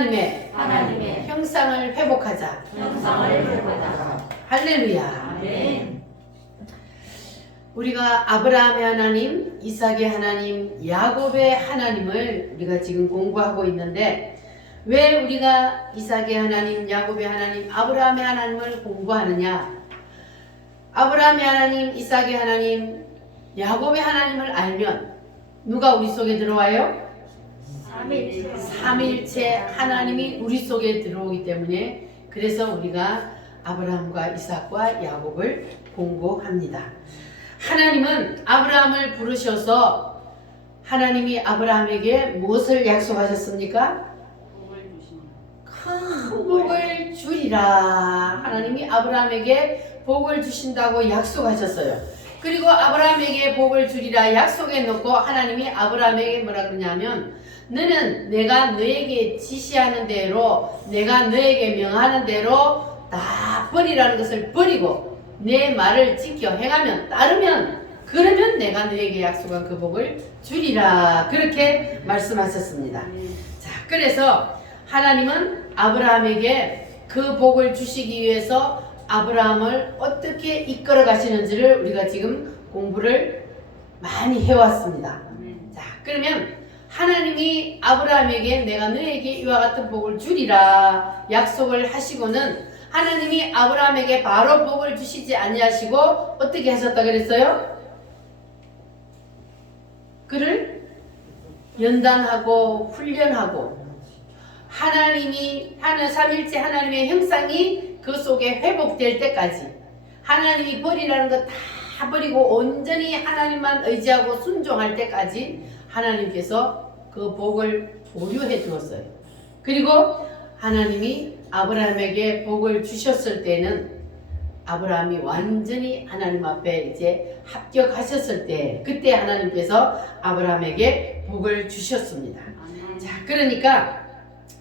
하나님의 형상을 회복하자. 할렐루야. 아멘. 우리가 아브라함의 하나님, 이삭의 하나님, 야곱의 하나님을 우리가 지금 공부하고 있는데 왜 우리가 이삭의 하나님, 야곱의 하나님, 아브라함의 하나님을 공부하느냐? 아브라함의 하나님, 이삭의 하나님, 야곱의 하나님을 알면 누가 우리 속에 들어와요? 삼일체 하나님이 우리 속에 들어오기 때문에 그래서 우리가 아브라함과 이삭과 야곱을 공부합니다. 하나님은 아브라함을 부르셔서 하나님이 아브라함에게 무엇을 약속하셨습니까? 큰 복을 주리라. 하나님이 아브라함에게 복을 주신다고 약속하셨어요. 그리고 아브라함에게 복을 주리라 약속해 놓고 하나님이 아브라함에게 뭐라 그러냐면 너는 내가 너에게 지시하는 대로 내가 너에게 명하는 대로 다 버리라는 것을 버리고 내 말을 지켜 행하면 따르면 그러면 내가 너에게 약속한 그 복을 주리라 그렇게 말씀하셨습니다. 자, 그래서 하나님은 아브라함에게 그 복을 주시기 위해서 아브라함을 어떻게 이끌어 가시는지를 우리가 지금 공부를 많이 해왔습니다. 자, 그러면 하나님이 아브라함에게 내가 너에게 이와 같은 복을 주리라 약속을 하시고는 하나님이 아브라함에게 바로 복을 주시지 아니하시고 어떻게 하셨다 그랬어요? 그를 연단하고 훈련하고 하나님이 삼일째 하나님의 형상이 그 속에 회복될 때까지 하나님이 버리라는 거 다 버리고 온전히 하나님만 의지하고 순종할 때까지 하나님께서 그 복을 보류해 주었어요. 그리고 하나님이 아브라함에게 복을 주셨을 때는 아브라함이 완전히 하나님 앞에 이제 합격하셨을 때 그때 하나님께서 아브라함에게 복을 주셨습니다. 자, 그러니까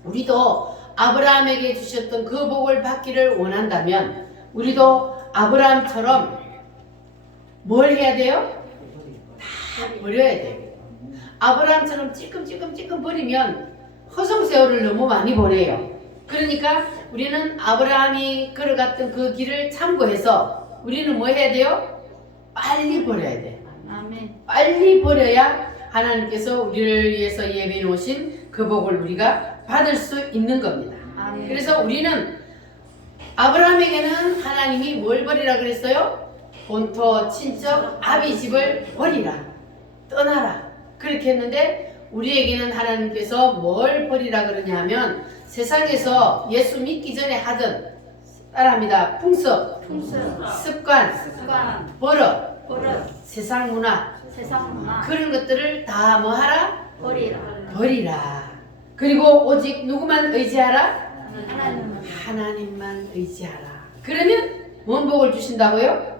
우리도 아브라함에게 주셨던 그 복을 받기를 원한다면 우리도 아브라함처럼 뭘 해야 돼요? 다 버려야 돼요. 아브라함처럼 찔끔찔끔 버리면 허송세월을 너무 많이 보내요. 그러니까 우리는 아브라함이 걸어갔던 그 길을 참고해서 우리는 뭐 해야 돼요? 빨리 버려야 돼. 아멘. 빨리 버려야 하나님께서 우리를 위해서 예비해 놓으신 그 복을 우리가 받을 수 있는 겁니다. 아멘. 그래서 우리는 아브라함에게는 하나님이 뭘 버리라 그랬어요? 본토, 친척, 아비 집을 버리라. 떠나라. 그렇게 했는데 우리에게는 하나님께서 뭘 버리라 그러냐 하면 세상에서 예수 믿기 전에 하던 따라합니다. 풍습, 습관, 버릇, 세상 문화 그런 것들을 다 뭐 하라? 버리라. 그리고 오직 누구만 의지하라? 하나님만 의지하라. 그러면 뭔 복을 주신다고요?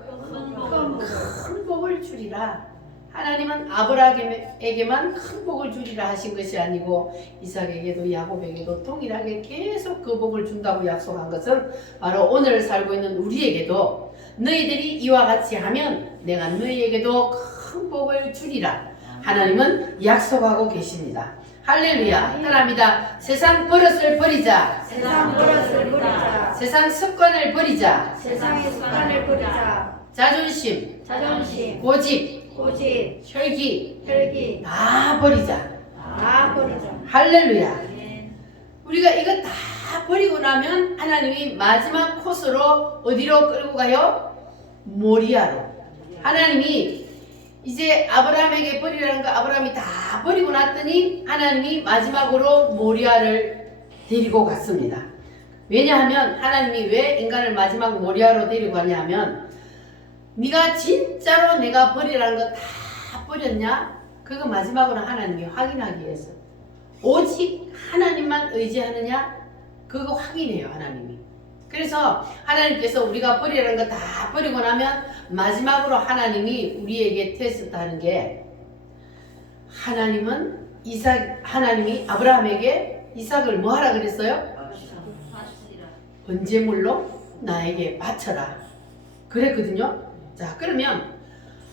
큰 복을 주리라. 하나님은 아브라함에게만 큰 복을 주리라 하신 것이 아니고 이삭에게도 야곱에게도 동일하게 계속 그 복을 준다고 약속한 것은 바로 오늘 살고 있는 우리에게도 너희들이 이와 같이 하면 내가 너희에게도 큰 복을 주리라 하나님은 약속하고 계십니다. 할렐루야. 따라합니다. 세상 버릇을 버리자. 세상 습관을 버리자. 자존심, 고집, 혈기 다 버리자. 할렐루야. 우리가 이거 다 버리고 나면 하나님이 마지막 코스로 어디로 끌고 가요? 모리아로. 하나님이 이제 아브라함에게 버리라는 거 아브라함이 다 버리고 났더니 하나님이 마지막으로 모리아를 데리고 갔습니다. 왜냐하면 하나님이 왜 인간을 마지막 모리아로 데리고 가냐 하면 네가 진짜로 내가 버리라는 거 다 버렸냐? 그거 마지막으로 하나님이 확인하기 위해서 오직 하나님만 의지하느냐? 그거 확인해요. 하나님이. 그래서 하나님께서 우리가 버리라는 거 다 버리고 나면 마지막으로 하나님이 우리에게 테스트하는 게 하나님이 아브라함에게 이삭을 뭐 하라 그랬어요? 번제물로 나에게 바쳐라 그랬거든요. 자, 그러면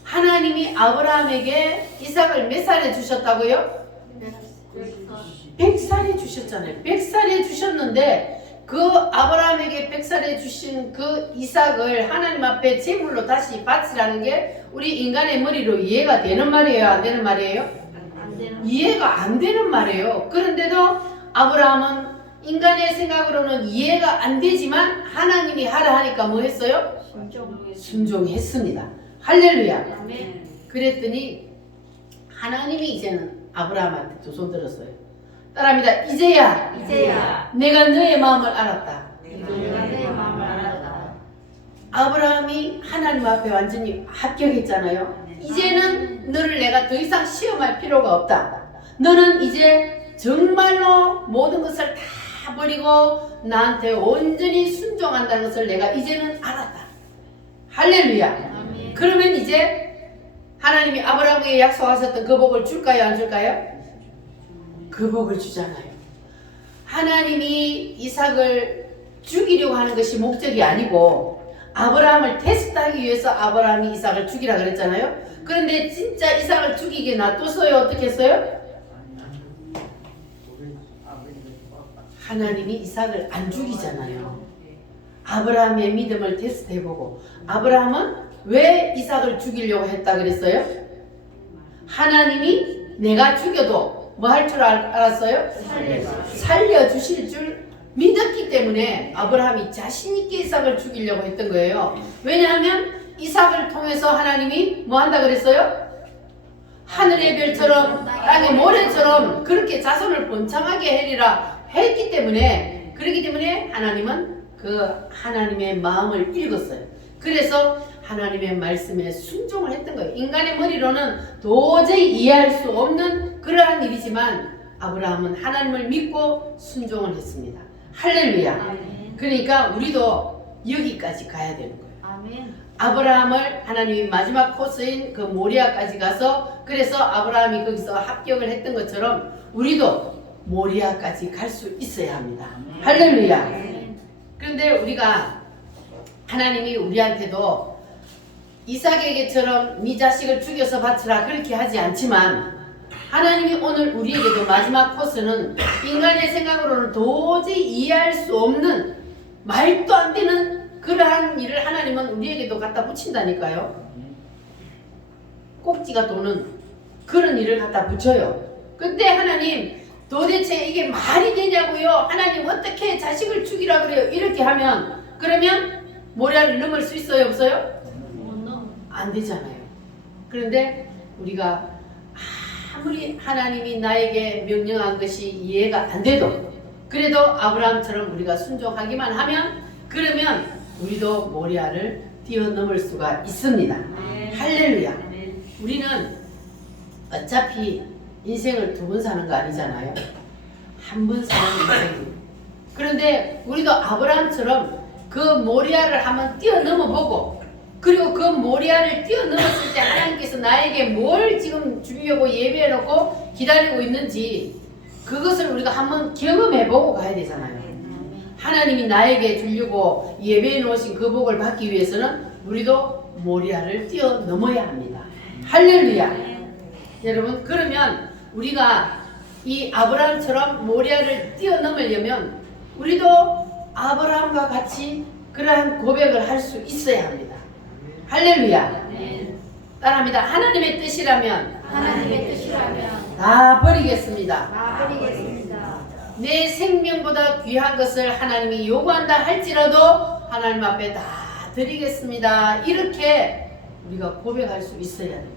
하나님이 아브라함에게 이삭을 몇 살에 주셨다고요? 100살. 100살에 주셨잖아요. 100살에 주셨는데 그 아브라함에게 100살에 주신 그 이삭을 하나님 앞에 제물로 다시 바치라는 게 우리 인간의 머리로 이해가 되는 말이에요? 안 되는 말이에요? 이해가 안 되는 말이에요. 그런데도 아브라함은 인간의 생각으로는 이해가 안 되지만 하나님이 하라 하니까 뭐 했어요? 순종했습니다. 할렐루야. 그랬더니 하나님이 이제는 아브라함한테 두 손 들었어요. 따라합니다. 이제야 내가 너의 마음을 알았다. 아브라함이 하나님 앞에 완전히 합격했잖아요. 이제는 너를 내가 더 이상 시험할 필요가 없다. 너는 이제 정말로 모든 것을 다 버리고 나한테 온전히 순종한다는 것을 내가 이제는 알았다. 할렐루야. 그러면 이제 하나님이 아브라함에게 약속하셨던 그 복을 줄까요? 안 줄까요? 그 복을 주잖아요. 하나님이 이삭을 죽이려고 하는 것이 목적이 아니고 아브라함을 테스트하기 위해서 아브라함이 이삭을 죽이라 그랬잖아요. 그런데 진짜 이삭을 죽이게 놔뒀어요? 어떻게 했어요? 하나님이 이삭을 안 죽이잖아요. 아브라함의 믿음을 테스트해보고 아브라함은 왜 이삭을 죽이려고 했다 그랬어요? 하나님이 내가 죽여도 뭐 할 줄 알았어요? 살려주실 줄 믿었기 때문에 아브라함이 자신있게 이삭을 죽이려고 했던 거예요. 왜냐하면 이삭을 통해서 하나님이 뭐 한다 그랬어요? 하늘의 별처럼 땅의 모래처럼 그렇게 자손을 번창하게 하리라 했기 때문에, 그렇기 때문에 하나님은 그 하나님의 마음을 읽었어요. 그래서 하나님의 말씀에 순종을 했던 거예요. 인간의 머리로는 도저히 이해할 수 없는 그러한 일이지만 아브라함은 하나님을 믿고 순종을 했습니다. 할렐루야. 그러니까 우리도 여기까지 가야 되는 거예요. 아브라함을 하나님이 마지막 코스인 그 모리아까지 가서, 그래서 아브라함이 거기서 합격을 했던 것처럼 우리도 모리아까지 갈 수 있어야 합니다. 할렐루야. 그런데 우리가 하나님이 우리한테도 이삭에게처럼 네 자식을 죽여서 바치라 그렇게 하지 않지만 하나님이 오늘 우리에게도 마지막 코스는 인간의 생각으로는 도저히 이해할 수 없는 말도 안 되는 그러한 일을 하나님은 우리에게도 갖다 붙인다니까요. 꼭지가 도는 그런 일을 갖다 붙여요. 근데 하나님 도대체 이게 말이 되냐고요? 하나님 어떻게 자식을 죽이라 그래요? 이렇게 하면 그러면 모래를 넘을 수 있어요? 없어요? 안 되잖아요. 그런데 우리가 아무리 하나님이 나에게 명령한 것이 이해가 안 돼도 그래도 아브라함처럼 우리가 순종하기만 하면 그러면 우리도 모리아를 뛰어넘을 수가 있습니다. 할렐루야. 우리는 어차피 인생을 두 번 사는 거 아니잖아요. 한 번 사는 인생이. 그런데 우리도 아브라함처럼 그 모리아를 한번 뛰어넘어 보고 그리고 그 모리아를 뛰어넘었을 때 하나님께서 나에게 뭘 지금 주려고 예배해놓고 기다리고 있는지 그것을 우리가 한번 경험해보고 가야 되잖아요. 하나님이 나에게 주려고 예배해놓으신 그 복을 받기 위해서는 우리도 모리아를 뛰어넘어야 합니다. 할렐루야. 여러분, 그러면 우리가 이 아브라함처럼 모리아를 뛰어넘으려면 우리도 아브라함과 같이 그러한 고백을 할 수 있어야 합니다. 할렐루야. 따라합니다. 하나님의 뜻이라면 다 버리겠습니다. 내 생명보다 귀한 것을 하나님이 요구한다 할지라도 하나님 앞에 다 드리겠습니다. 이렇게 우리가 고백할 수 있어야 됩니다.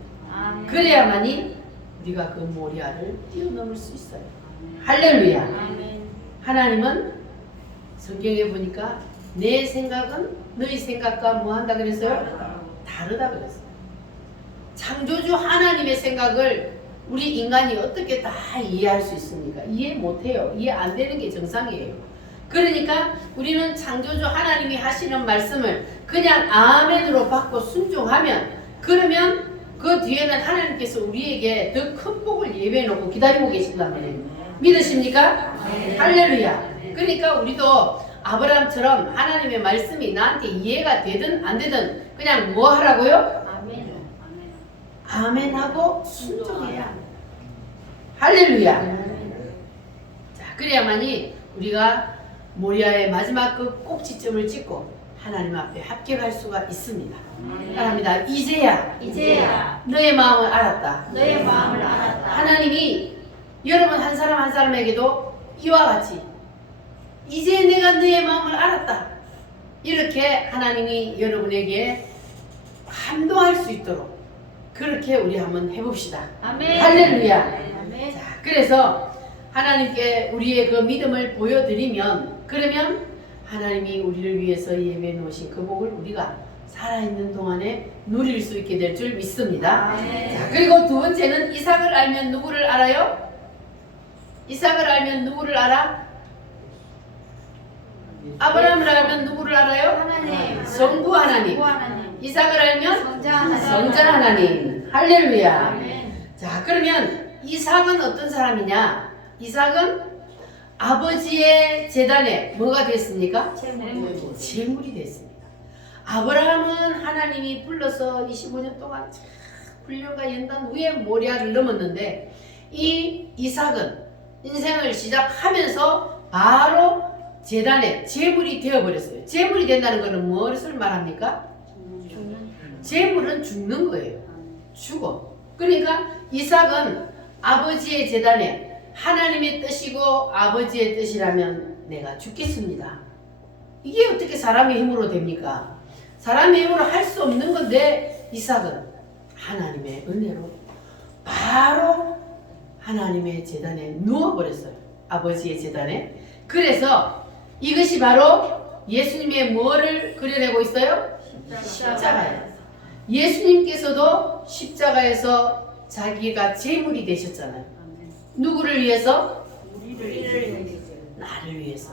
그래야만이 우리가 그 모리아를 뛰어넘을 수 있어요. 할렐루야. 하나님은 성경에 보니까 내 생각은 너희 생각과 뭐 한다 그랬어요? 다르다 그랬어요. 창조주 하나님의 생각을 우리 인간이 어떻게 다 이해할 수 있습니까? 이해 못해요. 이해 안 되는 게 정상이에요. 그러니까 우리는 창조주 하나님이 하시는 말씀을 그냥 아멘으로 받고 순종하면, 그러면 그 뒤에는 하나님께서 우리에게 더 큰 복을 예배해놓고 기다리고 계신단 말이에요. 믿으십니까? 할렐루야. 그러니까 우리도 아브라함처럼 하나님의 말씀이 나한테 이해가 되든 안 되든 그냥 뭐 하라고요? 아멘하고 순종해야 합니다. 할렐루야. 자, 그래야만이 우리가 모리아의 마지막 그 꼭지점을 찍고 하나님 앞에 합격할 수가 있습니다. 사랑합니다. 이제야 너의 마음을 알았다. 하나님이 여러분 한 사람 한 사람에게도 이와 같이 이제 내가 너의 마음을 알았다. 이렇게 하나님이 여러분에게 감동할 수 있도록 그렇게 우리 한번 해봅시다. 아멘. 할렐루야. 아멘. 자, 그래서 하나님께 우리의 그 믿음을 보여드리면 그러면 하나님이 우리를 위해서 예배해 놓으신 그 복을 우리가 살아있는 동안에 누릴 수 있게 될 줄 믿습니다. 아멘. 자, 그리고 두 번째는 이삭을 알면 누구를 알아요? 이삭을 알면 누구를 알아? 아브라함을 알면 누구를 알아요? 하나님. 성부 하나님. 성부 하나님. 이삭을 알면 성자 하나님. 성자 하나님. 할렐루야. 아멘. 자, 그러면 이삭은 어떤 사람이냐? 이삭은 아버지의 제단에 뭐가 됐습니까? 제물이 됐습니다. 아브라함은 하나님이 불러서 25년 동안 훈련과 연단 후에 모리아를 넘었는데 이 이삭은 인생을 시작하면서 바로 제단에 제물이 되어버렸어요. 제물이 된다는 것은 무엇을 말합니까? 제물은 죽는 거예요. 죽어. 그러니까 이삭은 아버지의 제단에 하나님의 뜻이고 아버지의 뜻이라면 내가 죽겠습니다. 이게 어떻게 사람의 힘으로 됩니까? 사람의 힘으로 할 수 없는 건데 이삭은 하나님의 은혜로 바로 하나님의 제단에 누워버렸어요. 아버지의 제단에. 그래서 이것이 바로 예수님의 뭐를 그려내고 있어요? 십자가예요. 예수님께서도 십자가에서 자기가 제물이 되셨잖아요. 누구를 위해서? 나를 위해서.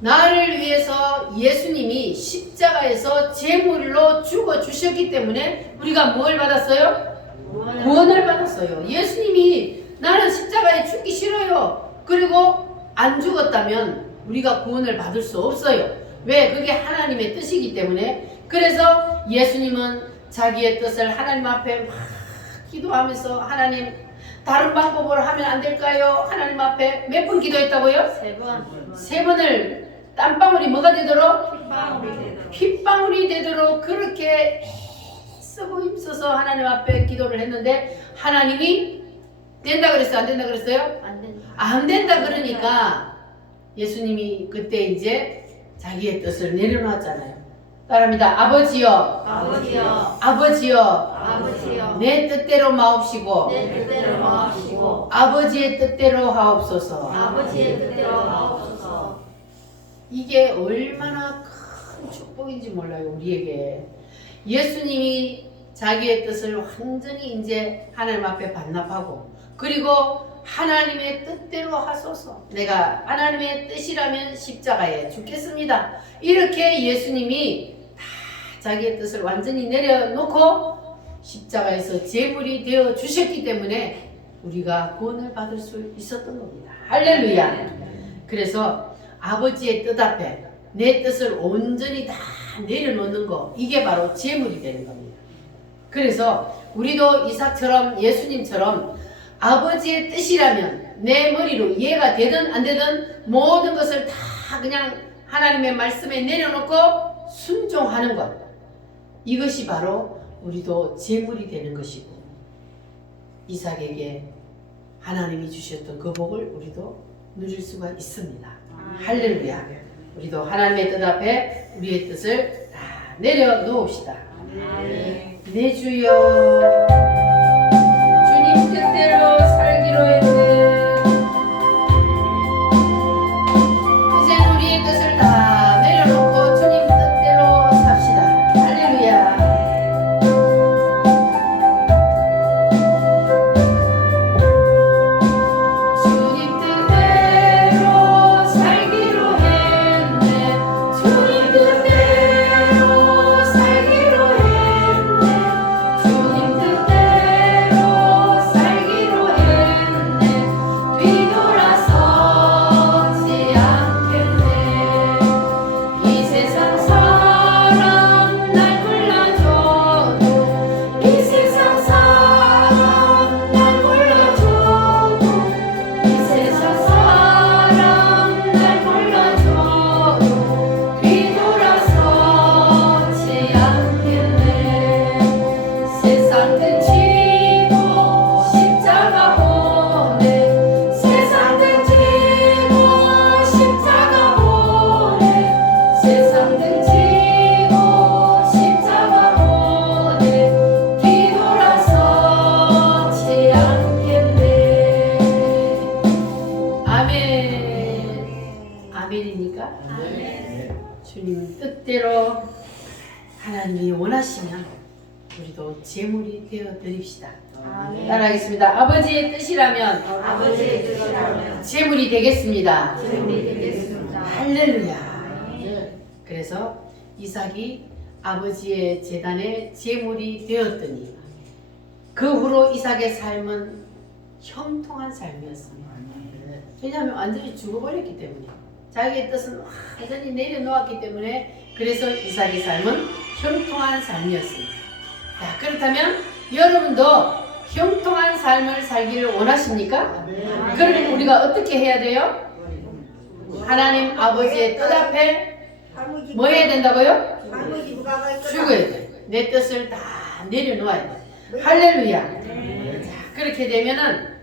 나를 위해서 예수님이 십자가에서 제물로 죽어 주셨기 때문에 우리가 뭘 받았어요? 구원을 받았어요. 예수님이 나는 십자가에 죽기 싫어요. 그리고 안 죽었다면 우리가 구원을 받을 수 없어요. 왜? 그게 하나님의 뜻이기 때문에. 그래서 예수님은 자기의 뜻을 하나님 앞에 막 기도하면서 하나님 다른 방법으로 하면 안 될까요? 하나님 앞에 몇 번 기도했다고요? 3번. 3번을 땀방울이 뭐가 되도록? 핏방울이 되도록. 핏방울이 되도록 그렇게 쓰고 힘써서 하나님 앞에 기도를 했는데 하나님이 된다 그랬어요? 안 된다 그랬어요? 안 된다. 안 된다 그러니까 예수님이 그때 이제 자기의 뜻을 내려놨잖아요. 따라합니다. 아버지여, 아버지여, 아버지여, 아버지여, 내 뜻대로 마옵시고 내 뜻대로 마옵시고 아버지의 뜻대로 하옵소서. 아버지의 뜻대로 하옵소서. 이게 얼마나 큰 축복인지 몰라요, 우리에게. 예수님이 자기의 뜻을 완전히 이제 하나님 앞에 반납하고 그리고 하나님의 뜻대로 하소서. 내가 하나님의 뜻이라면 십자가에 죽겠습니다. 이렇게 예수님이 다 자기의 뜻을 완전히 내려놓고 십자가에서 제물이 되어 주셨기 때문에 우리가 구원을 받을 수 있었던 겁니다. 할렐루야. 그래서 아버지의 뜻 앞에 내 뜻을 온전히 다 내려놓는 거, 이게 바로 제물이 되는 겁니다. 그래서 우리도 이삭처럼 예수님처럼 아버지의 뜻이라면 내 머리로 이해가 되든 안 되든 모든 것을 다 그냥 하나님의 말씀에 내려놓고 순종하는 것, 이것이 바로 우리도 제물이 되는 것이고 이삭에게 하나님이 주셨던 그 복을 우리도 누릴 수가 있습니다. 할렐루야. 우리도 하나님의 뜻 앞에 우리의 뜻을 다 내려놓읍시다. 내 주여, 주님 뜻대로 살기로 했네. 이제 우리의 뜻을 다 내려놓고 주님 뜻대로 삽시다. 할렐루야. 주님 뜻대로 살기로 했네. 주님 뜻대로 살기로 했네. 주님 뜻대로 살기로 했네. 드릴게요. 하나님이 원하시면 우리도 제물이 되어 드립시다. 아멘. 따라하겠습니다. 아버지의 뜻이라면 아버지의 뜻이라면 제물이 되겠습니다. 제물이 되겠습니다. 할렐루야. 그래서 이삭이 아버지의 제단에 제물이 되었더니 그 후로 이삭의 삶은 형통한 삶이었습니다. 왜냐하면 완전히 죽어버렸기 때문에, 자기의 뜻은 완전히 내려놓았기 때문에, 그래서 이삭의 삶은 형통한 삶이었습니다. 자, 그렇다면 여러분도 형통한 삶을 살기를 원하십니까? 그러면 우리가 어떻게 해야 돼요? 하나님 아버지의 뜻 앞에 뭐 해야 된다고요? 죽어야 돼. 내 뜻을 다 내려놓아야 돼. 할렐루야. 자, 그렇게 되면은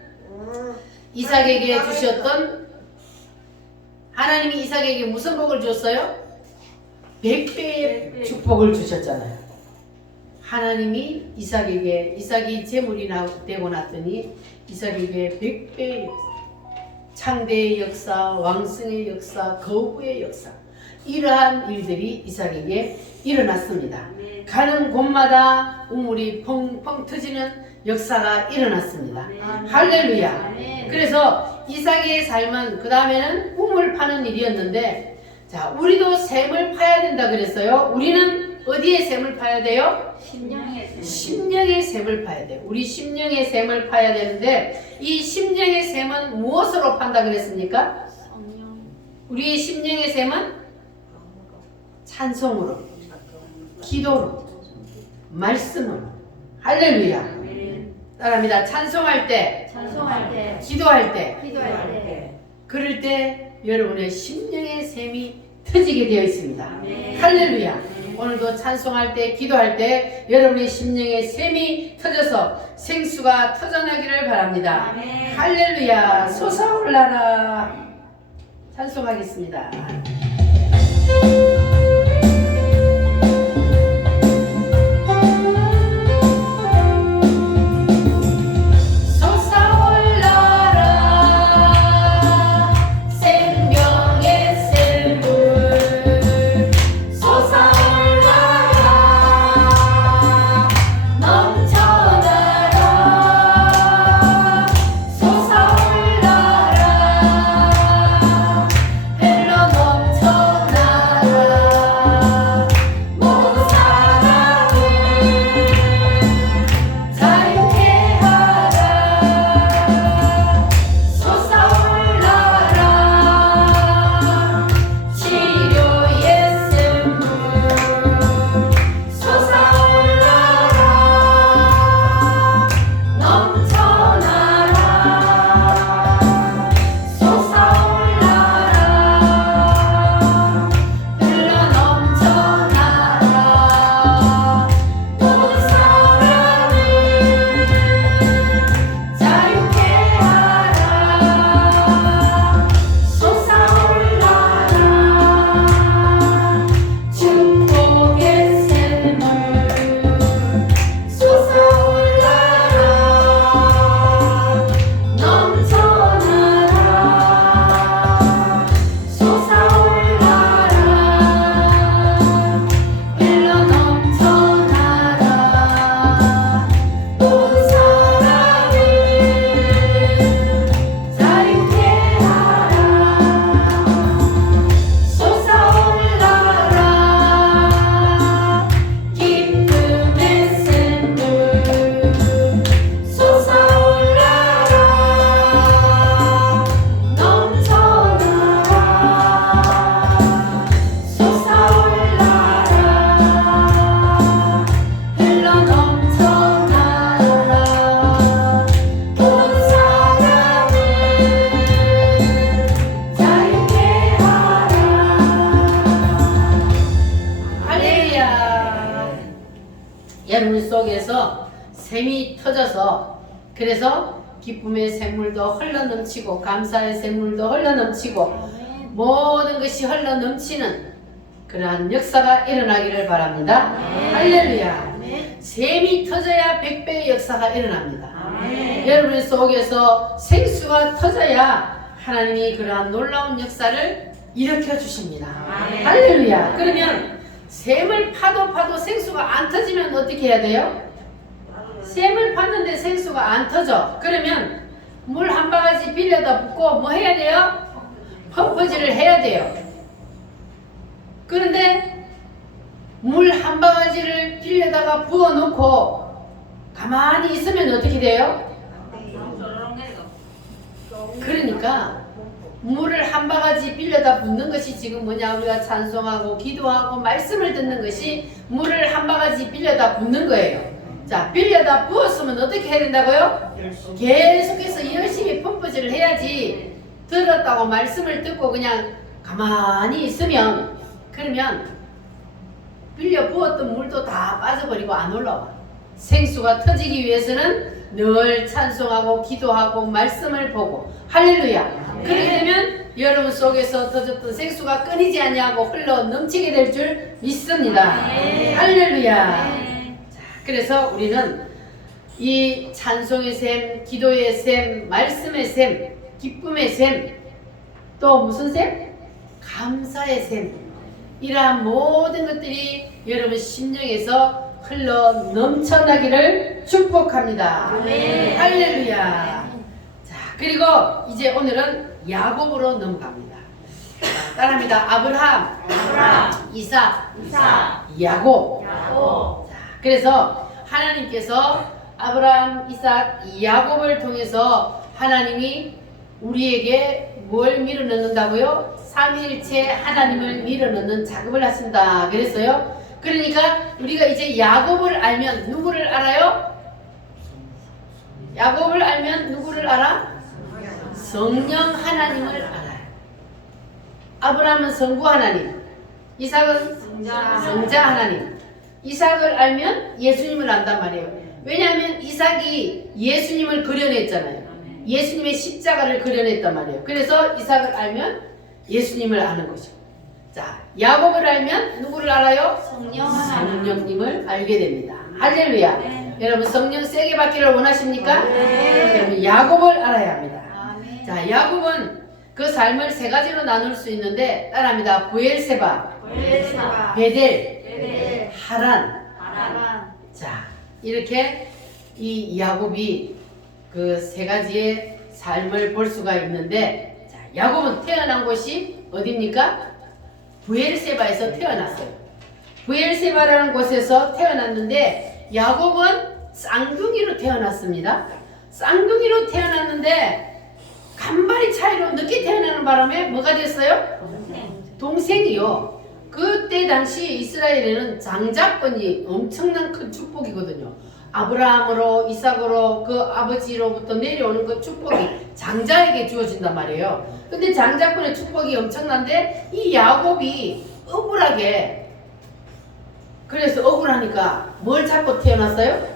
이삭에게 주셨던, 하나님이 이삭에게 무슨 복을 줬어요? 100배의 축복을 주셨잖아요. 하나님이 이삭이 제물이 되고 났더니 이삭에게 100배의 역사, 창대의 역사, 왕승의 역사, 거부의 역사, 이러한 일들이 이삭에게 일어났습니다. 가는 곳마다 우물이 펑펑 터지는 역사가 일어났습니다. 할렐루야. 그래서 이삭의 삶은 그 다음에는 우물 파는 일이었는데, 자, 우리도 샘을 파야 된다 그랬어요. 우리는 어디에 샘을 파야 돼요? 심령의 샘을 파야 돼요. 우리 심령의 샘을 파야 되는데, 이 심령의 샘은 무엇으로 판다 그랬습니까? 우리의 심령의 샘은 찬송으로, 기도로, 말씀으로. 할렐루야. 따라합니다. 찬송할 때, 기도할 때, 그럴 때 여러분의 심령의 샘이 터지게 되어 있습니다. 할렐루야. 오늘도 찬송할 때, 기도할 때 여러분의 심령의 샘이 터져서 생수가 터져나기를 바랍니다. 할렐루야. 솟아올라라. 찬송하겠습니다. 여러분 속에서 샘이 터져서, 그래서 기쁨의 샘물도 흘러넘치고 감사의 샘물도 흘러넘치고 모든 것이 흘러넘치는 그러한 역사가 일어나기를 바랍니다. 할렐루야. 샘이 터져야 100배의 역사가 일어납니다. 여러분 속에서 생수가 터져야 하나님이 그러한 놀라운 역사를 일으켜 주십니다. 할렐루야. 그러면 샘을 파도 생수가 안 터지면 어떻게 해야 돼요? 샘을 팠는데 생수가 안 터져. 그러면 물 한 바가지 빌려다 붓고 뭐 해야 돼요? 펌프질을 해야 돼요. 그런데 물 한 바가지를 빌려다가 부어놓고 가만히 있으면 어떻게 돼요? 그러니까 물을 한 바가지 빌려다 붓는 것이 지금 뭐냐, 우리가 찬송하고 기도하고 말씀을 듣는 것이 물을 한 바가지 빌려다 붓는 거예요. 자, 빌려다 부었으면 어떻게 해야 된다고요? 계속해서 열심히 펌프질을 해야지. 들었다고 말씀을 듣고 그냥 가만히 있으면, 그러면 빌려 부었던 물도 다 빠져버리고 안 올라와. 생수가 터지기 위해서는 늘 찬송하고 기도하고 말씀을 보고, 할렐루야. 그렇게 되면 여러분 속에서 터졌던 생수가 끊이지 아니하고 흘러 넘치게 될 줄 믿습니다. 할렐루야. 자, 그래서 우리는 이 찬송의 샘, 기도의 샘, 말씀의 샘, 기쁨의 샘, 또 무슨 샘? 감사의 샘. 이러한 모든 것들이 여러분 심령에서 흘러 넘쳐나기를 축복합니다. 할렐루야. 자, 그리고 이제 오늘은 야곱으로 넘어갑니다. 따라합니다. 아브라함, 이삭, 야곱. 자, 그래서 하나님께서 아브라함, 이삭, 야곱을 통해서 하나님이 우리에게 뭘 밀어넣는다고요? 삼위일체 하나님을 밀어넣는 작업을 하신다 그랬어요. 그러니까 우리가 이제 야곱을 알면 누구를 알아요? 야곱을 알면 누구를 알아? 성령 하나님을 알아요. 아브라함은 성부 하나님, 이삭은 성자 하나님. 이삭을 알면 예수님을 안단 말이에요. 왜냐하면 이삭이 예수님을 그려냈잖아요. 예수님의 십자가를 그려냈단 말이에요. 그래서 이삭을 알면 예수님을 아는 거죠. 자, 야곱을 알면 누구를 알아요? 성령님을 알게 됩니다. 할렐루야. 여러분 성령 세게 받기를 원하십니까? 여러분 야곱을 알아야 합니다. 자, 야곱은 그 삶을 세 가지로 나눌 수 있는데, 따라합니다. 부엘세바, 베델, 하란. 자, 이렇게 이 야곱이 그 세 가지의 삶을 볼 수가 있는데, 자, 야곱은 태어난 곳이 어디입니까? 부엘세바에서 태어났어요. 부엘세바라는 곳에서 태어났는데, 야곱은 쌍둥이로 태어났습니다. 쌍둥이로 태어났는데 간발의 차이로 늦게 태어나는 바람에 뭐가 됐어요? 동생이요. 그때 당시 이스라엘에는 장자권이 엄청난 큰 축복이거든요. 아브라함으로, 이삭으로, 그 아버지로부터 내려오는 그 축복이 장자에게 주어진단 말이에요. 근데 장자권의 축복이 엄청난데 이 야곱이 억울하게, 그래서 억울하니까 뭘 잡고 태어났어요?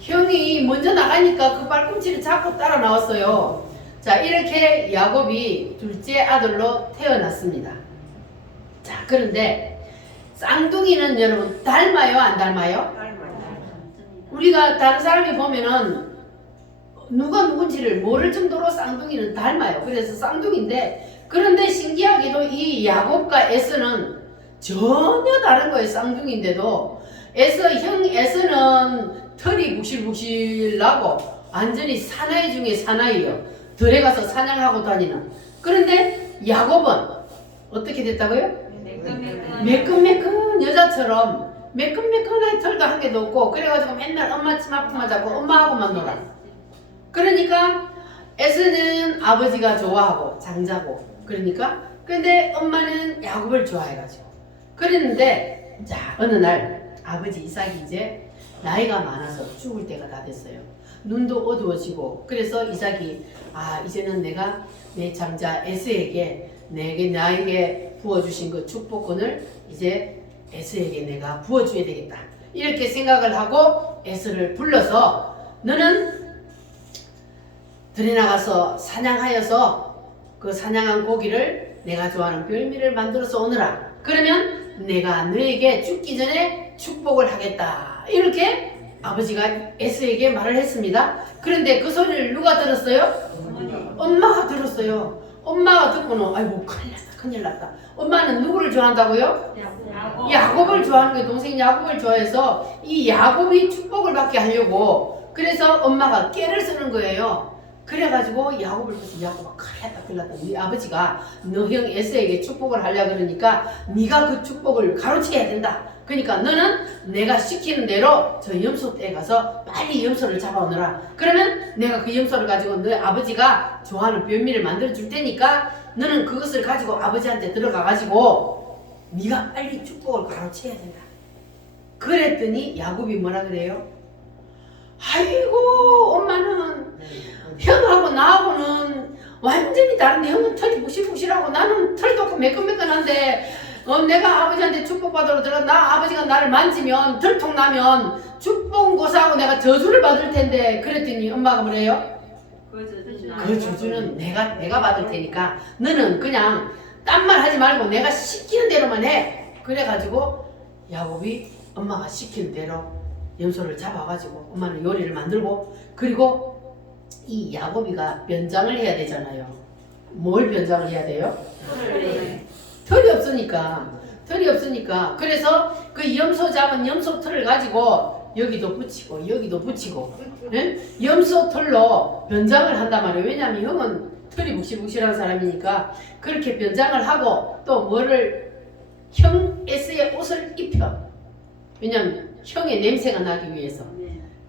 형이 먼저 나가니까 그 발꿈치를 잡고 따라 나왔어요. 자, 이렇게 야곱이 둘째 아들로 태어났습니다. 자, 그런데 쌍둥이는 여러분 닮아요, 안 닮아요? 우리가 다른 사람이 보면은 누가 누군지를 모를 정도로 쌍둥이는 닮아요. 그래서 쌍둥이인데, 그런데 신기하게도 이 야곱과 에서는 전혀 다른 거예요. 쌍둥이인데도 형 에서는 털이 북실북실 나고 완전히 사나이 중에 사나이요. 들에 가서 사냥하고 다니는. 그런데 야곱은 어떻게 됐다고요? 매끈매끈 여자처럼 매끈매끈한 털도 한 개도 없고, 그래가지고 맨날 엄마 치마품만 잡고 엄마하고만 놀아. 그러니까 에서는 아버지가 좋아하고 장자고, 그러니까 근데 엄마는 야곱을 좋아해가지고 그랬는데, 자, 어느 날 아버지 이삭이 이제 나이가 많아서 죽을 때가 다 됐어요. 눈도 어두워지고, 그래서 이삭이 이제는 내가 내 장자 에서에게 나에게 부어주신 그 축복권을 이제 에서에게 내가 부어줘야 되겠다, 이렇게 생각을 하고 에서를 불러서 너는 들에 나가서 사냥하여서 그 사냥한 고기를 내가 좋아하는 별미를 만들어서 오너라. 그러면 내가 너에게 죽기 전에 축복을 하겠다, 이렇게 아버지가 에서에게 말을 했습니다. 그런데 그 소리를 누가 들었어요? 엄마가 들었어요. 엄마가 듣고는 아이고 큰일 났다. 큰일 났다. 엄마는 누구를 좋아한다고요? 야곱. 야곱을 좋아하는 거예요. 동생 야곱을 좋아해서 이 야곱이 축복을 받게 하려고 그래서 엄마가 깨를 쓰는 거예요. 그래가지고 야곱을 보면서 야곱아 큰일 났다. 네 아버지가 너 형 에서에게 축복을 하려고 그러니까 네가 그 축복을 가로채야 된다. 그러니까 너는 내가 시키는 대로 저 염소 떼에 가서 빨리 염소를 잡아오너라. 그러면 내가 그 염소를 가지고 너 아버지가 좋아하는 변미를 만들어 줄 테니까 너는 그것을 가지고 아버지한테 들어가가지고 네가 빨리 축복을 가로채야 된다. 그랬더니 야곱이 뭐라 그래요? 아이고 엄마는 형하고 나하고는 완전히 다른데 형은 털이 부실부실하고 나는 털도 없고 매끈매끈한데 내가 아버지한테 축복받으러 들어가 나 아버지가 나를 만지면 들통 나면 축복고사하고 내가 저주를 받을 텐데 그랬더니 엄마가 뭐래요? 그 저주는 내가 받을 테니까 너는 그냥 딴 말 하지 말고 내가 시키는 대로만 해. 그래가지고 야곱이 엄마가 시키는 대로 염소를 잡아가지고 엄마는 요리를 만들고 그리고 이 야곱이가 변장을 해야 되잖아요. 뭘 변장을 해야 돼요? 털이 없으니까 그래서 그 염소 잡은 염소 털을 가지고 여기도 붙이고 예? 염소 털로 변장을 한단 말이에요. 왜냐하면 형은 털이 묵실묵실한 사람이니까 그렇게 변장을 하고 또 뭐를 형 S의 옷을 입혀. 왜냐하면 형의 냄새가 나기 위해서.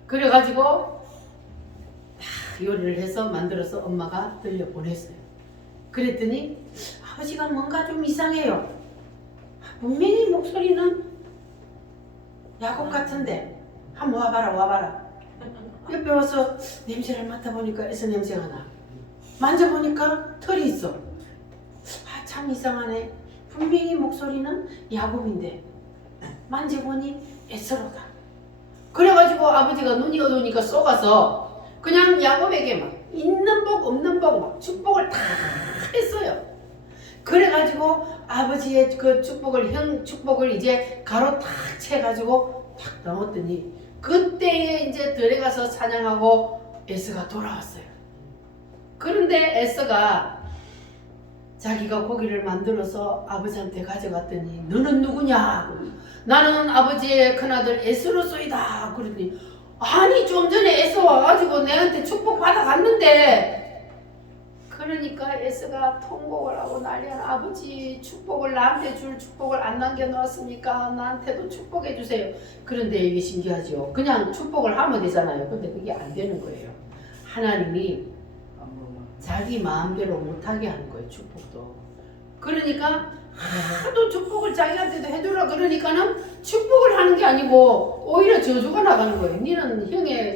그래가지고 요리를 해서 만들어서 엄마가 들려보냈어요. 그랬더니 아버지가 뭔가 좀 이상해요. 분명히 목소리는 야곱 같은데 한번 와봐라. 옆에 와서 냄새를 맡아보니까 에서 냄새가 나. 만져보니까 털이 있어. 참 이상하네. 분명히 목소리는 야곱인데 만져보니 에서로다. 그래가지고 아버지가 눈이 어두우니까 쏘가서 그냥 야곱에게 막 있는 복 없는 복 막 축복을 다 했어요. 그래가지고 아버지의 그 축복을 형 축복을 이제 가로 탁 채가지고 탁 넣었더니 그때에 이제 들에 가서 사냥하고 에서가 돌아왔어요. 그런데 에서가 자기가 고기를 만들어서 아버지한테 가져갔더니 너는 누구냐? 나는 아버지의 큰아들 에서로소이다. 그러더니 아니 좀 전에 에서 와가지고 내한테 축복 받아갔는데 그러니까 에서가 통곡을 하고 난리야. 아버지 축복을 나한테 줄 축복을 안 남겨놓았으니까 나한테도 축복해 주세요. 그런데 이게 신기하죠. 그냥 축복을 하면 되잖아요. 근데 그게 안 되는 거예요. 하나님이 자기 마음대로 못하게 하는 거예요. 축복도. 그러니까 하도 축복을 자기한테도 해주라 그러니까는 축복을 하는 게 아니고 오히려 저주가 나가는 거예요. 니는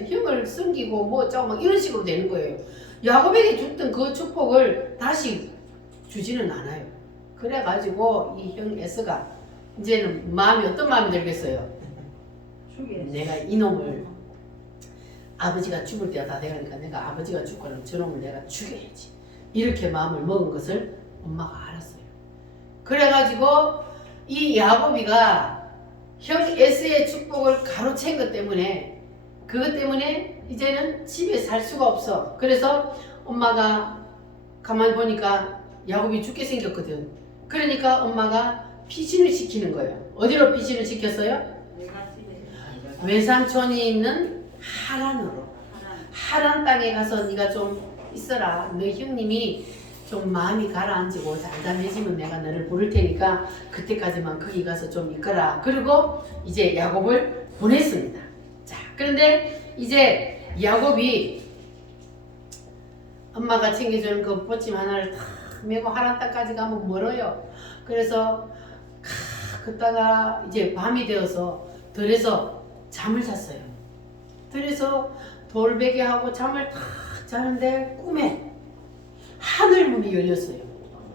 형을 숨기고 뭐 어쩌고 막 이런 식으로 되는 거예요. 야곱에게 줬던 그 축복을 다시 주지는 않아요. 그래가지고 이 형 에서가 이제는 마음이 어떤 마음이 들겠어요? 내가 이놈을 아버지가 죽을 때가 다 되니까 내가 아버지가 죽고는 저놈을 내가 죽여야지. 이렇게 마음을 먹은 것을 엄마가 알았어요. 그래가지고 이 야곱이가 형 에서의 축복을 가로챈 것 때문에 그것 때문에 이제는 집에 살 수가 없어. 그래서 엄마가 가만히 보니까 야곱이 죽게 생겼거든. 그러니까 엄마가 피신을 시키는 거예요. 어디로 피신을 시켰어요? 외삼촌이 있는 하란으로. 하란 땅에 가서 네가 좀 있어라. 너 형님이 좀 마음이 가라앉고 잠잠해지면 내가 너를 부를 테니까 그때까지만 거기 가서 좀 있거라. 그리고 이제 야곱을 보냈습니다. 자, 그런데 이제 야곱이 엄마가 챙겨주는 그 보침 하나를 탁 메고 하란 땅까지 가면 멀어요. 그래서 걷다가 이제 밤이 되어서 들에서 잠을 잤어요. 들에서 돌베개하고 잠을 탁 자는데 꿈에 하늘문이 열렸어요.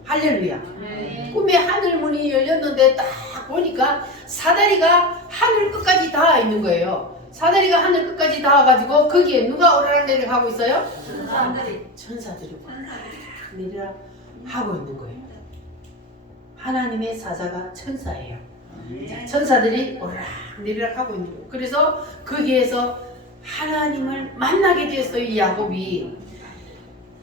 할렐루야. 네. 꿈에 하늘문이 열렸는데 딱 보니까 사다리가 하늘 끝까지 닿아 있는 거예요. 사다리가 하늘 끝까지 닿아가지고 거기에 누가 오르락내리락 하고 있어요? 천사들이 오르락내리락 하고 있는 거예요. 하나님의 사자가 천사예요. 자, 천사들이 오르락내리락 하고 있는 거예요. 그래서 거기에서 하나님을 만나게 되었어요. 이 야곱이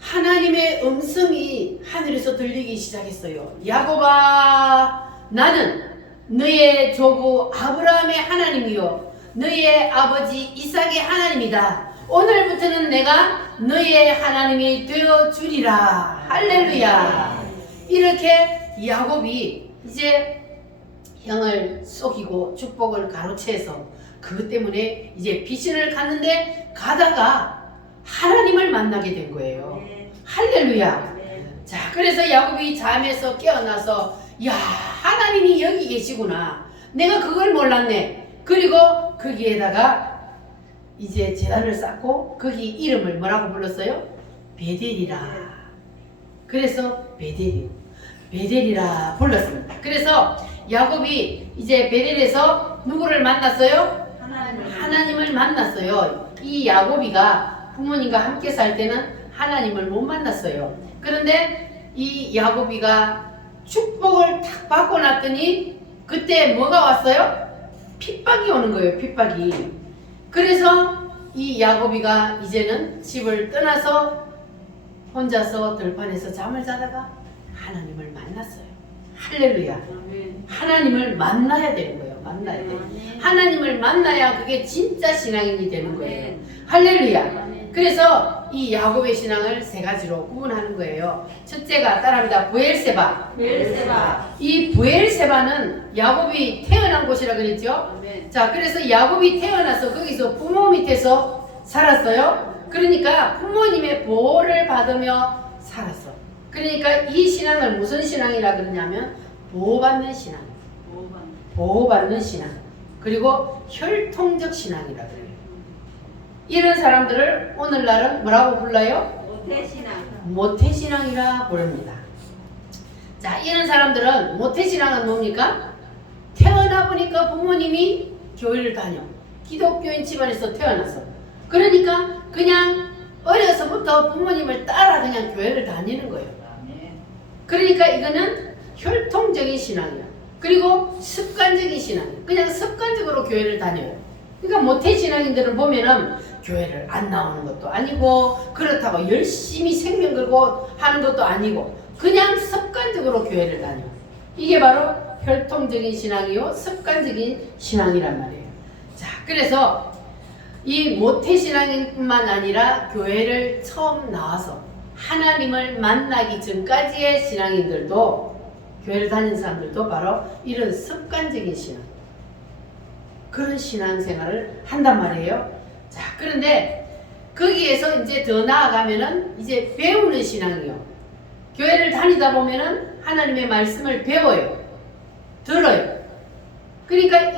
하나님의 음성이 하늘에서 들리기 시작했어요. 야곱아, 나는 너의 조부 아브라함의 하나님이요 너의 아버지 이삭의 하나님이다. 오늘부터는 내가 너의 하나님이 되어 주리라. 할렐루야. 이렇게 야곱이 이제 형을 속이고 축복을 가로채서 그것 때문에 이제 비신을 갔는데 가다가 하나님을 만나게 된 거예요. 할렐루야. 자, 그래서 야곱이 잠에서 깨어나서 야, 하나님이 여기 계시구나. 내가 그걸 몰랐네. 그리고 거기에다가 이제 제단을 쌓고 거기 이름을 뭐라고 불렀어요? 베델이라. 그래서 베델이라 불렀습니다. 그래서 야곱이 이제 베델에서 누구를 만났어요? 하나님을 만났어요. 이 야곱이가 부모님과 함께 살 때는 하나님을 못 만났어요. 그런데 이 야곱이가 축복을 탁 받고 났더니 그때 뭐가 왔어요? 핍박이 오는 거예요. 핍박이. 그래서 이 야곱이가 이제는 집을 떠나서 혼자서 들판에서 잠을 자다가 하나님을 만났어요. 할렐루야. 하나님을 만나야 되는 거예요. 만나야 돼. 하나님을 만나야 그게 진짜 신앙인이 되는 거예요. 할렐루야. 그래서 이 야곱의 신앙을 세 가지로 구분하는 거예요. 첫째가 따라합니다. 부엘세바. 이 부엘세바는 야곱이 태어난 곳이라 그랬죠. 자, 그래서 야곱이 태어나서 거기서 부모 밑에서 살았어요. 그러니까 부모님의 보호를 받으며 살았어. 그러니까 이 신앙을 무슨 신앙이라 그러냐면 보호받는 신앙. 보호받는 신앙. 그리고 혈통적 신앙이라 그래요. 이런 사람들을 오늘날은 뭐라고 불러요? 모태신앙이라 부릅니다. 자, 이런 사람들은 모태신앙은 뭡니까? 태어나 보니까 부모님이 교회를 다녀. 기독교인 집안에서 태어났어. 그러니까 그냥 어려서부터 부모님을 따라 그냥 교회를 다니는 거예요. 그러니까 이거는 혈통적인 신앙이야. 그리고 습관적인 신앙이야. 그냥 습관적으로 교회를 다녀요. 그러니까 모태신앙인들을 보면은 교회를 안 나오는 것도 아니고 그렇다고 열심히 생명 걸고 하는 것도 아니고 그냥 습관적으로 교회를 다녀. 이게 바로 혈통적인 신앙이요 습관적인 신앙이란 말이에요. 자, 그래서 이 모태신앙뿐만 아니라 교회를 처음 나와서 하나님을 만나기 전까지의 신앙인들도 교회를 다니는 사람들도 바로 이런 습관적인 신앙 그런 신앙생활을 한단 말이에요. 자, 그런데 거기에서 이제 더 나아가면은 이제 배우는 신앙이요. 교회를 다니다 보면은 하나님의 말씀을 배워요. 들어요. 그러니까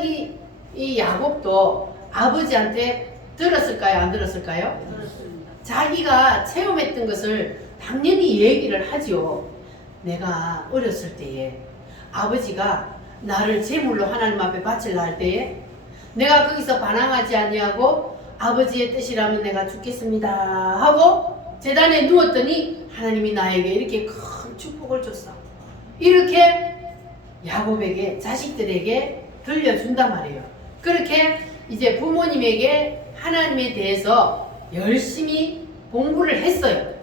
이 야곱도 아버지한테 들었을까요? 안 들었을까요? 들었습니다. 자기가 체험했던 것을 당연히 얘기를 하죠. 내가 어렸을 때에 아버지가 나를 제물로 하나님 앞에 바치려 할 때에 내가 거기서 반항하지 아니하고 아버지의 뜻이라면 내가 죽겠습니다 하고 제단에 누웠더니 하나님이 나에게 이렇게 큰 축복을 줬어. 이렇게 야곱에게 자식들에게 들려준단 말이에요. 그렇게 이제 부모님에게 하나님에 대해서 열심히 공부를 했어요.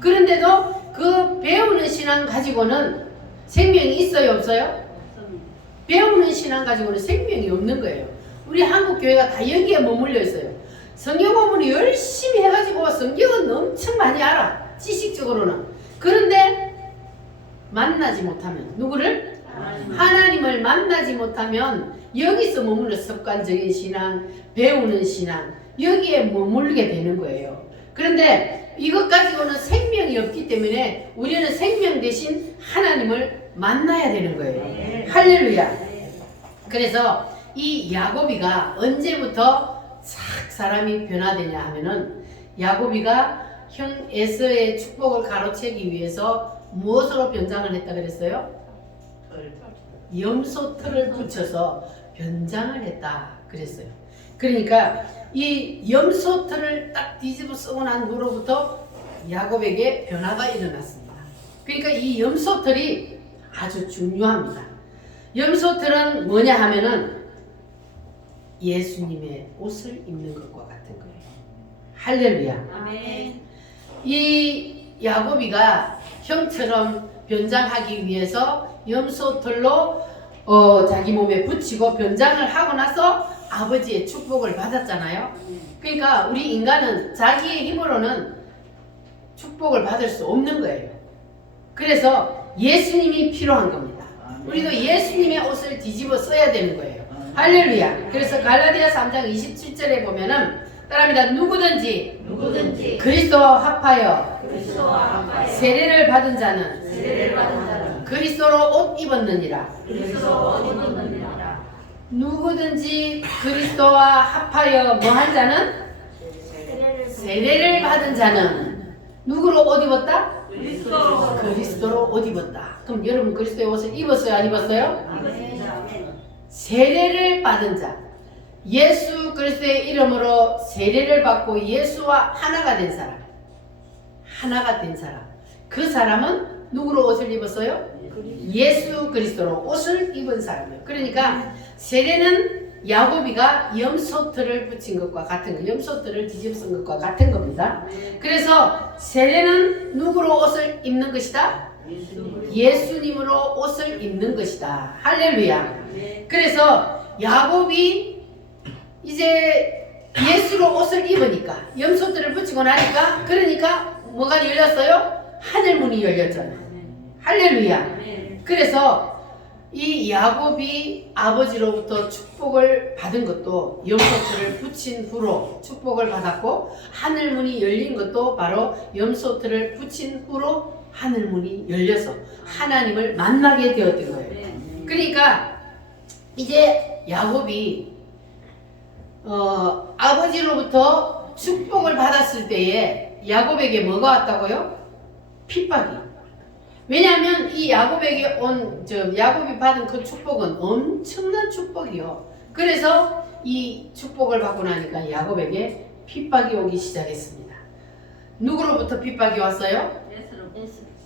그런데도 그 배우는 신앙 가지고는 생명이 있어요, 없어요? 배우는 신앙 가지고는 생명이 없는 거예요. 우리 한국 교회가 다 여기에 머물려 있어요. 성경 공부를 열심히 해가지고 성경은 엄청 많이 알아. 지식적으로는. 그런데 만나지 못하면 누구를? 하나님을 만나지 못하면 여기서 머물러 습관적인 신앙, 배우는 신앙 여기에 머물게 되는 거예요. 그런데 이것 가지고는 생명이 없기 때문에 우리는 생명 대신 하나님을 만나야 되는 거예요. 할렐루야. 그래서 이 야곱이가 언제부터 싹 사람이 변화되냐 하면은 야곱이가 형 에서의 축복을 가로채기 위해서 무엇으로 변장을 했다 그랬어요? 염소털을 붙여서 변장을 했다 그랬어요. 그러니까 이 염소털을 딱 뒤집어 쓰고 난 후로부터 야곱에게 변화가 일어났습니다. 그러니까 이 염소털이 아주 중요합니다. 염소털은 뭐냐 하면은 예수님의 옷을 입는 것과 같은 거예요. 할렐루야. 아멘. 이 야곱이가 형처럼 변장하기 위해서 염소털로 자기 몸에 붙이고 변장을 하고 나서 아버지의 축복을 받았잖아요. 그러니까 우리 인간은 자기의 힘으로는 축복을 받을 수 없는 거예요. 그래서 예수님이 필요한 겁니다. 우리도 예수님의 옷을 뒤집어 써야 되는 거예요. 할렐루야. 그래서 갈라디아 3장 27절에 보면은 따라합니다. 누구든지 그리스도와 합하여 세례를 받은 자는 그리스도로 옷 입었느니라. 누구든지 그리스도와 합하여 뭐한 자는 세례를 받은 자는 누구로 옷 입었다? 그리스도로 옷 입었다. 그럼 여러분 그리스도의 옷을 입었어요? 안 입었어요? 세례를 받은 자, 예수 그리스도의 이름으로 세례를 받고 예수와 하나가 된 사람, 그 사람은 누구로 옷을 입었어요? 예수 그리스도로 옷을 입은 사람이에요. 그러니까 세례는 야곱이가 염소털을 붙인 것과 같은 거, 염소털을 뒤집어 쓴 것과 같은 겁니다. 그래서 세례는 누구로 옷을 입는 것이다? 예수님으로 옷을 입는 것이다. 할렐루야. 그래서 야곱이 이제 예수로 옷을 입으니까, 염소털을 붙이고 나니까, 그러니까 뭐가 열렸어요? 하늘문이 열렸잖아요. 할렐루야. 그래서 이 야곱이 아버지로부터 축복을 받은 것도 염소털을 붙인 후로 축복을 받았고, 하늘문이 열린 것도 바로 염소털을 붙인 후로 하늘문이 열려서 하나님을 만나게 되었던 거예요. 그러니까 이제 야곱이 아버지로부터 축복을 받았을 때에 야곱에게 뭐가 왔다고요? 핍박이. 왜냐하면 이 야곱에게 야곱이 받은 그 축복은 엄청난 축복이요. 그래서 이 축복을 받고 나니까 야곱에게 핍박이 오기 시작했습니다. 누구로부터 핍박이 왔어요?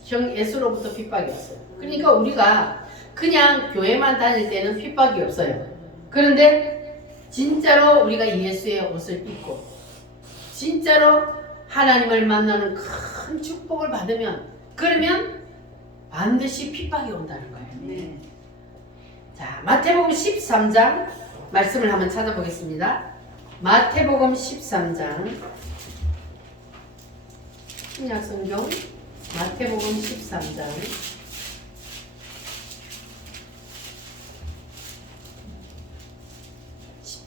형 에스로부터 핍박이 왔어요. 그러니까 우리가 그냥 교회만 다닐 때는 핍박이 없어요. 그런데 진짜로 우리가 예수의 옷을 입고 진짜로 하나님을 만나는 큰 축복을 받으면, 그러면 반드시 핍박이 온다는 거예요. 자, 마태복음 13장 말씀을 한번 찾아보겠습니다. 마태복음 13장 신약성경 마태복음 13장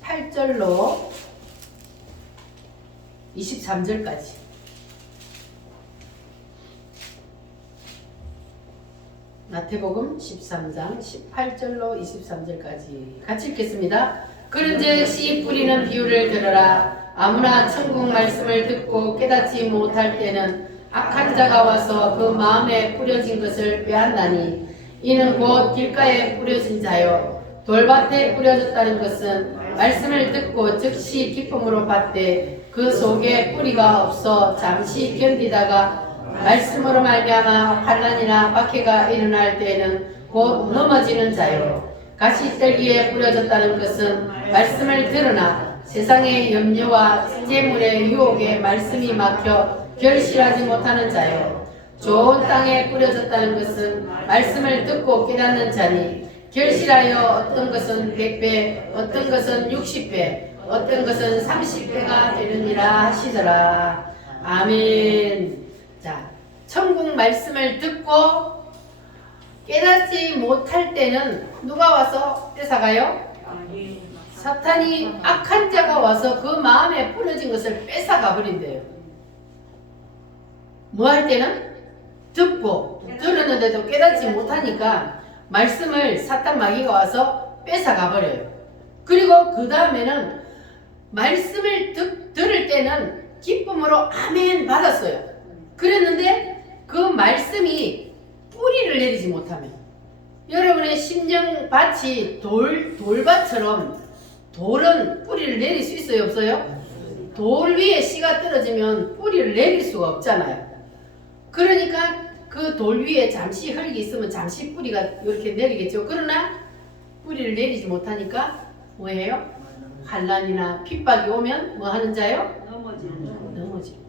18절로 23절까지. 마태복음 13장 18절로 23절까지 같이 읽겠습니다. 그런즉 씨 뿌리는 비유를 들으라. 아무나 천국 말씀을 듣고 깨닫지 못할 때는 악한 자가 와서 그 마음에 뿌려진 것을 빼앗나니, 이는 곧 길가에 뿌려진 자요 돌밭에 뿌려졌다는 것은 말씀을 듣고 즉시 기쁨으로 받되 그 속에 뿌리가 없어 잠시 견디다가 말씀으로 말미암아 환난이나 박해가 일어날 때에는 곧 넘어지는 자요. 가시떨기에 뿌려졌다는 것은 말씀을 들으나 세상의 염려와 재물의 유혹에 말씀이 막혀 결실하지 못하는 자요. 좋은 땅에 뿌려졌다는 것은 말씀을 듣고 깨닫는 자니, 결실하여 어떤 것은 100배, 어떤 것은 60배, 어떤 것은 30배가 되느니라 하시더라. 아멘. 자, 천국 말씀을 듣고 깨닫지 못할 때는 누가 와서 뺏어가요? 사탄이, 악한 자가 와서 그 마음에 뿌려진 것을 뺏어가 버린대요. 뭐 할 때는? 듣고 들었는데도 깨닫지 못하니까 말씀을 사탄 마귀가 와서 뺏어가 버려요. 그리고 그 다음에는 말씀을 들을 때는 기쁨으로 아멘 받았어요. 그랬는데 그 말씀이 뿌리를 내리지 못하면, 여러분의 심령밭이 돌밭처럼 돌은 뿌리를 내릴 수 있어요? 없어요? 돌 위에 씨가 떨어지면 뿌리를 내릴 수가 없잖아요. 그러니까 그 돌 위에 잠시 흙이 있으면 잠시 뿌리가 이렇게 내리겠죠. 그러나 뿌리를 내리지 못하니까 뭐예요? 환난이나 핍박이 오면 뭐 하는 자요? 넘어지는.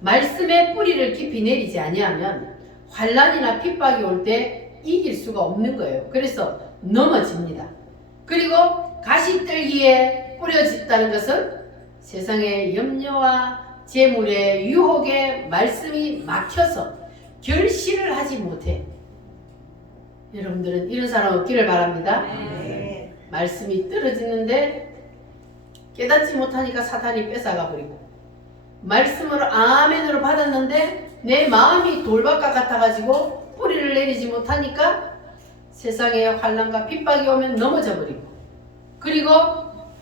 말씀의 뿌리를 깊이 내리지 아니하면 환난이나 핍박이 올 때 이길 수가 없는 거예요. 그래서 넘어집니다. 그리고 가시떨기에 뿌려졌다는 것은 세상의 염려와 재물의 유혹에 말씀이 막혀서 결실을 하지 못해. 여러분들은 이런 사람 없기를 바랍니다. 네. 말씀이 떨어지는데 깨닫지 못하니까 사탄이 뺏어가 버리고, 말씀으로 아멘으로 받았는데 내 마음이 돌박과 같아가지고 뿌리를 내리지 못하니까 세상에 환난과 핍박이 오면 넘어져 버리고, 그리고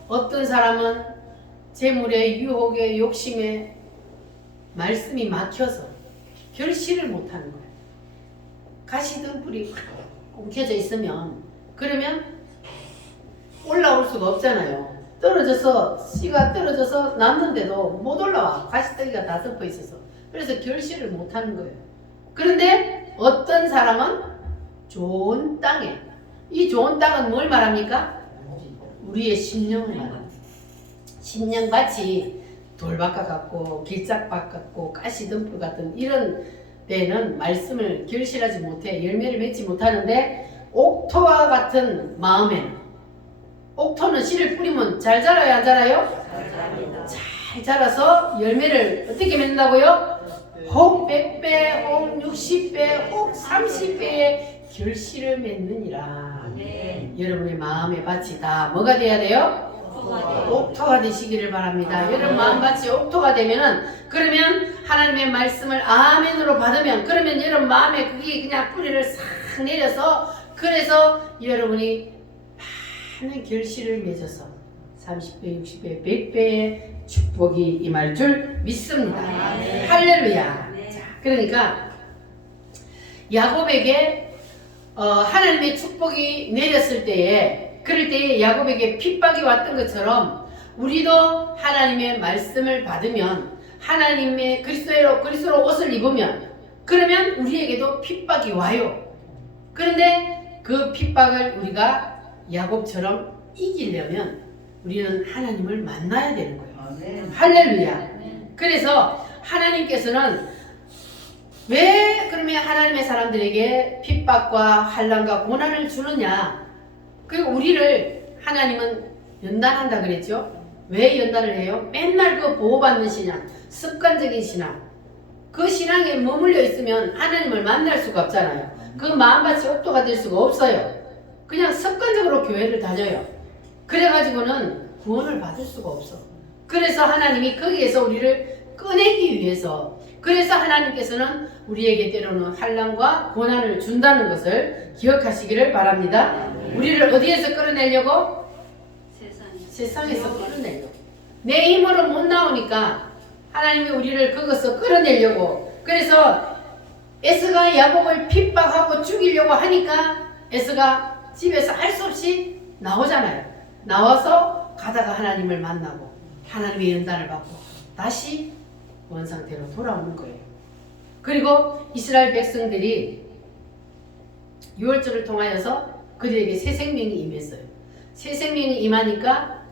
어떤 사람은 재물의 유혹에 욕심에 말씀이 막혀서 결실을 못하는 거예요. 가시등불이 움켜져 있으면 그러면 올라올 수가 없잖아요. 떨어져서 씨가 떨어져서 났는데도 못 올라와. 가시떨기가 다 덮어 있어서. 그래서 결실을 못하는 거예요. 그런데 어떤 사람은 좋은 땅에, 이 좋은 땅은 뭘 말합니까? 우리의 심령을 말합니다. 심령같이 돌밭과 같고 길짝밭 같고 가시등불 같은 이런 데는 말씀을 결실하지 못해 열매를 맺지 못하는데, 옥토와 같은 마음에는, 옥토는 씨를 뿌리면 잘 자라요, 안 자라요? 잘 자라서 열매를 어떻게 맺는다고요? 혹 100배, 혹 60배, 혹 30배의 결실을 맺느니라. 네. 여러분의 마음의 밭이 다 뭐가 돼야 돼요? 옥토가 되시기를 바랍니다. 여러분 마음밭이 옥토가 되면은, 그러면 하나님의 말씀을 아멘으로 받으면, 그러면 여러분 마음에 그게 그냥 뿌리를 싹 내려서, 그래서 여러분이 많은 결실을 맺어서 30배, 60배, 100배의 축복이 임할 줄 믿습니다. 할렐루야. 자, 그러니까 야곱에게 하나님의 축복이 내렸을 때에, 그럴 때에 야곱에게 핍박이 왔던 것처럼 우리도 하나님의 말씀을 받으면, 하나님의 그리스도로 옷을 입으면, 그러면 우리에게도 핍박이 와요. 그런데 그 핍박을 우리가 야곱처럼 이기려면 우리는 하나님을 만나야 되는 거예요. 할렐루야. 그래서 하나님께서는 왜 그러면 하나님의 사람들에게 핍박과 환난과 고난을 주느냐? 그리고 우리를 하나님은 연단한다 그랬죠? 왜 연단을 해요? 맨날 그 보호받는 신앙, 습관적인 신앙, 그 신앙에 머물러 있으면 하나님을 만날 수가 없잖아요. 그 마음밭이 옥토가 될 수가 없어요. 그냥 습관적으로 교회를 다녀요. 그래가지고는 구원을 받을 수가 없어. 그래서 하나님이 거기에서 우리를 꺼내기 위해서, 그래서 하나님께서는 우리에게 때로는 환난과 고난을 준다는 것을 기억하시기를 바랍니다. 우리를 어디에서 끌어내려고? 세상에서 끌어내려고. 내 힘으로 못 나오니까 하나님이 우리를 거기서 끌어내려고. 그래서 에서가 야곱을 핍박하고 죽이려고 하니까 에서가 집에서 할 수 없이 나오잖아요. 나와서 가다가 하나님을 만나고 하나님의 연단을 받고 다시 원상태로 돌아오는 거예요. 그리고 이스라엘 백성들이 유월절을 통하여서 그들에게 새 생명이 임했어요. 새 생명이 임하니까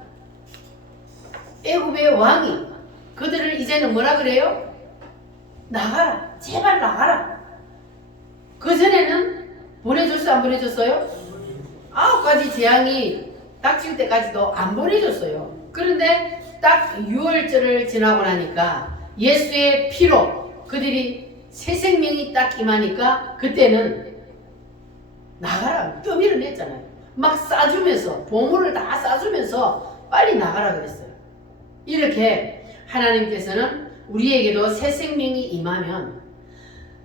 애굽의 왕이 그들을 이제는 뭐라 그래요? 나가라. 제발 나가라. 그전에는 보내줬어요? 안 보내줬어요? 9가지 재앙이 닥칠 때까지도 안 보내줬어요. 그런데 딱 6월절을 지나고 나니까 예수의 피로 그들이 새 생명이 딱 임하니까 그때는 나가라. 떠밀어 냈잖아요. 막 싸주면서, 보물을 다 싸주면서 빨리 나가라 그랬어요. 이렇게 하나님께서는 우리에게도 새 생명이 임하면,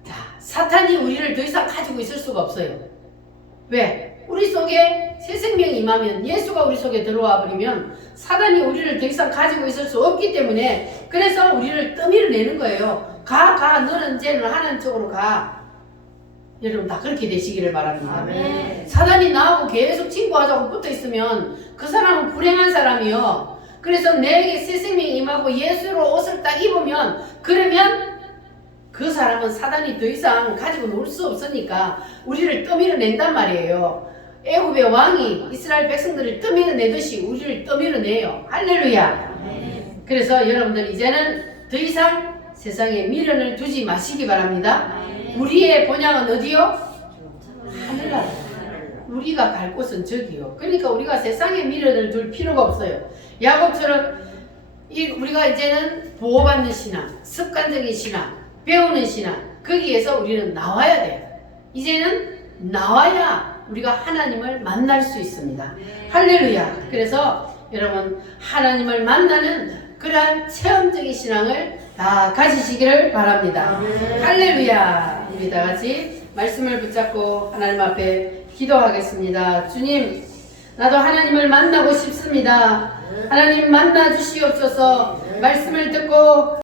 자, 사탄이 우리를 더 이상 가지고 있을 수가 없어요. 왜? 우리 속에 새 생명이 임하면, 예수가 우리 속에 들어와 버리면 사단이 우리를 더 이상 가지고 있을 수 없기 때문에, 그래서 우리를 떠밀어 내는 거예요. 가 너는 이제는 하나님 쪽으로 가. 여러분 다 그렇게 되시기를 바랍니다. 아멘. 사단이 나하고 계속 친구하자고 붙어 있으면 그 사람은 불행한 사람이요. 그래서 내게 새 생명이 임하고 예수로 옷을 딱 입으면, 그러면 그 사람은 사단이 더 이상 가지고 놀 수 없으니까 우리를 떠밀어 낸단 말이에요. 애굽의 왕이 이스라엘 백성들을 떠밀어 내듯이 우리를 떠밀어 내요. 할렐루야. 그래서 여러분들 이제는 더 이상 세상에 미련을 두지 마시기 바랍니다. 우리의 본향은 어디요? 하늘나라. 우리가 갈 곳은 저기요. 그러니까 우리가 세상에 미련을 둘 필요가 없어요. 야곱처럼 우리가 이제는 보호받는 신앙, 습관적인 신앙, 배우는 신앙, 거기에서 우리는 나와야 돼요. 이제는 나와야 우리가 하나님을 만날 수 있습니다. 할렐루야. 그래서 여러분 하나님을 만나는 그러한 체험적인 신앙을 다 가지시기를 바랍니다. 할렐루야. 우리 다 같이 말씀을 붙잡고 하나님 앞에 기도하겠습니다. 주님, 나도 하나님을 만나고 싶습니다. 하나님 만나 주시옵소서. 말씀을 듣고